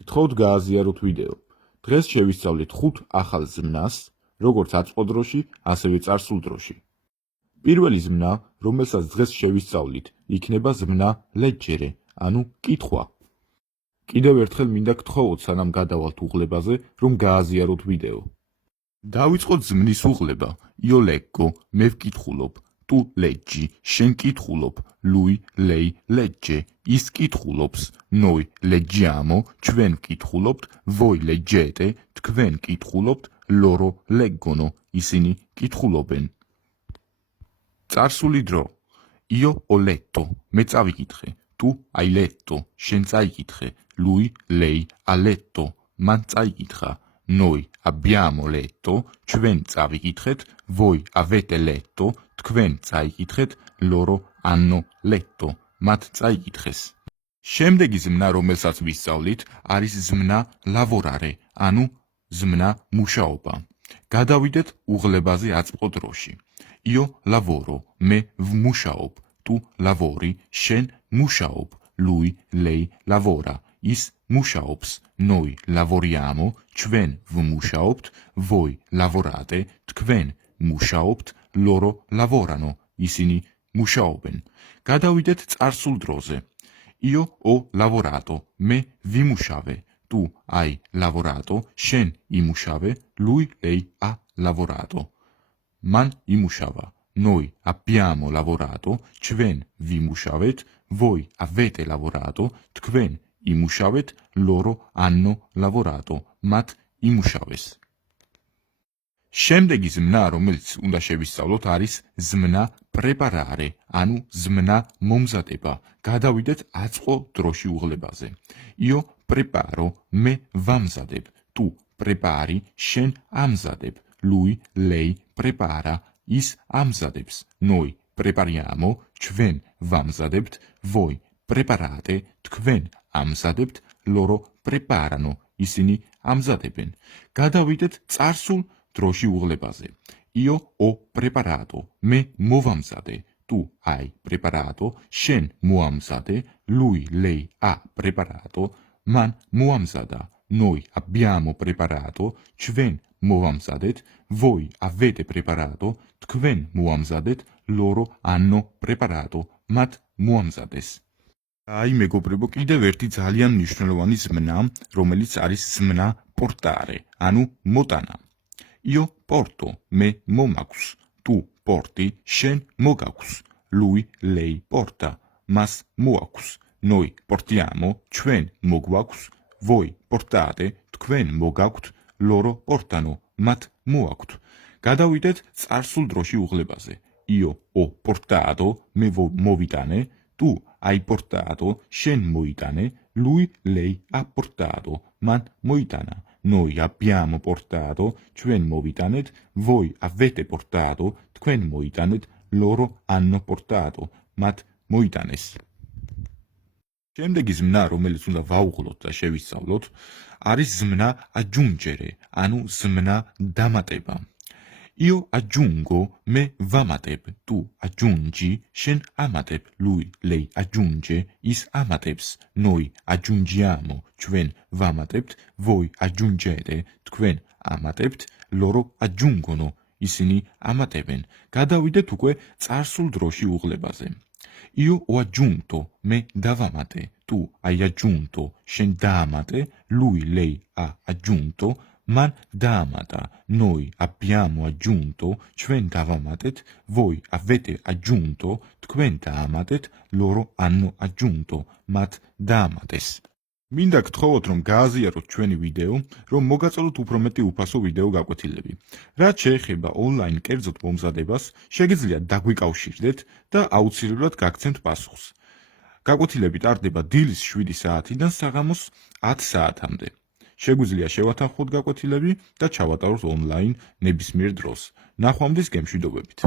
გთხოვთ გააზიაროთ ვიდეო. დღეს შევისწავლით 5 ახალ ზმნას, როგორც აწყო დროში, ასევე წარსულ დროში. პირველი ზმნა, რომელსაც დღეს შევისწავლით, იქნება ზმნა ლეჯერე, ანუ კითხვა. კიდევ ერთხელ მინდა გთხოვოთ, სანამ გადავალთ უღლებაზე, რომ გააზიაროთ ვიდეო. დავიწყოთ ზმნის უღლება. io leggo, მე ვკითხულობ. tu leggi, შენ კითხულობ. lui, lei, legge, ის კითხულობს. noi leggiamo, ჩვენ ვკითხულობთ. voi leggete, თქვენ კითხულობთ. loro leggono, ისინი კითხულობენ. წარსული დრო. io ho letto, მე წავიკითხე. tu hai letto, შენ წაიკითხე. lui, lei, ha letto, მან წაიკითხა. noi abbiamo letto, ჩვენ წავიკითხეთ. voi avete letto, თქვენ წაიკითხეთ. loro hanno letto, მათ წაიკითხეს. შემდეგი ზმნა, რომელსაც ვისწავლით, არის ზმნა lavorare, ანუ ზმნა მუშაობა. გადავიდეთ უღლებაზე აწყო დროში. io lavoro, მე ვმუშაობ. tu lavori, შენ მუშაობ. lui, lei lavora, ის მუშაობს. noi lavoriamo, ჩვენ ვმუშაობთ. voi lavorate, თქვენ მუშაობთ. loro lavorano, ისინი მუშაობენ. გადავიდეთ წარსულ დროზე. io ho lavorato, მე ვიმუშავე. tu hai lavorato, შენ იმუშავე. lui, lei ha lavorato, მან იმუშავა. noi abbiamo lavorato, ჩვენ ვიმუშავეთ. voi avete lavorato, თქვენ იმუშავეთ. loro hanno lavorato, მათ იმუშავეს. შემდეგი ზმნა, რომელიც უნდა შევისწავლოთ, არის ზმნა preparare, ანუ ზმნა მომზადება. გადავიდეთ აწყო დროში უღლებაზე. io preparo, მე ვამზადებ. tu prepari, შენ ამზადებ. lui, lei prepara, ის ამზადებს. noi prepariamo, ჩვენ ვამზადებთ. voi preparate, თქვენ ამზადებთ. loro preparano, ისინი ამზადებენ. გადავიდეთ წარსულ დროში უღლებაზე. io ho preparato, მე მოვამზადე. tu hai preparato, შენ მოამზადე. lui, lei ha preparato, მან მოამზადა. noi abbiamo preparato, ჩვენ მოვამზადეთ. voi avete preparato, თქვენ მოამზადეთ. loro hanno preparato, მათ მოამზადეს. აი მეგობრებო, კიდევ ერთი ძალიან მნიშვნელოვანი ზმნა, რომელიც არის ზმნა portare, ანუ მოტანა. io porto, მე მომაქვს. tu porti, შენ მოგაქვს. lui, lei porta, მას მოაქვს. noi portiamo, ჩვენ მოგვაქვს. voi portate, თქვენ მოგაქვთ. loro portano, მათ მოაქვთ. გადავიდეთ წარსულ დროში უღლებაზე. io ho portato, მე მოვიტანე. tu hai portato, შენ მოიტანე. lui, lei ha portato, მან მოიტანა. noi abbiamo portato, ჩვენ მოვიტანეთ. voi avete portato, თქვენ მოიტანეთ. loro hanno portato, მათ მოიტანეს. შემდეგი ზმნა, რომელიც უნდა ვაუღლოთ და შევისწავლოთ, არის ზმნა aggiungere, ანუ ზმნა დამატება. io aggiungo, მე ვამატებ. tu aggiungi, შენ ამატებ. lui, lei aggiunge, ის ამატებს. noi aggiungiamo, ჩვენ ვამატებთ. voi aggiungete, თქვენ ამატებთ. loro aggiungono, ისინი ამატებენ. გადავიდეთ უკვე წარსულ დროში უღლებაზე. io ho aggiunto, მე დავამატე. tu hai aggiunto, შენ დაამატე. lui, lei ha aggiunto, მან დაამატა. noi abbiamo aggiunto, ჩვენ დავამატეთ. voi avete aggiunto, თქვენ დაამატეთ. loro hanno aggiunto, მათ დაამატეს. მინდა გთხოვოთ, რომ გააზიაროთ ჩვენი ვიდეო, რომ მოგაწოდოთ უფრო მეტი უფასო ვიდეო გაკვეთილები. რაც შეეხება ონლაინ კერძოდ მომზადებას, შეგიძლიათ დაგვიკავშირდეთ და აუცილებლად გაგცემთ პასუხს. გაკვეთილები ტარდება დილის 7 საათიდან საღამოს 10 საათამდე. შეგვიძლია შევათანხმოთ გაკვეთილები და ჩავატაროთ ონლაინ ნებისმიერ დროს. ნახვამდის გემშვიდობებით.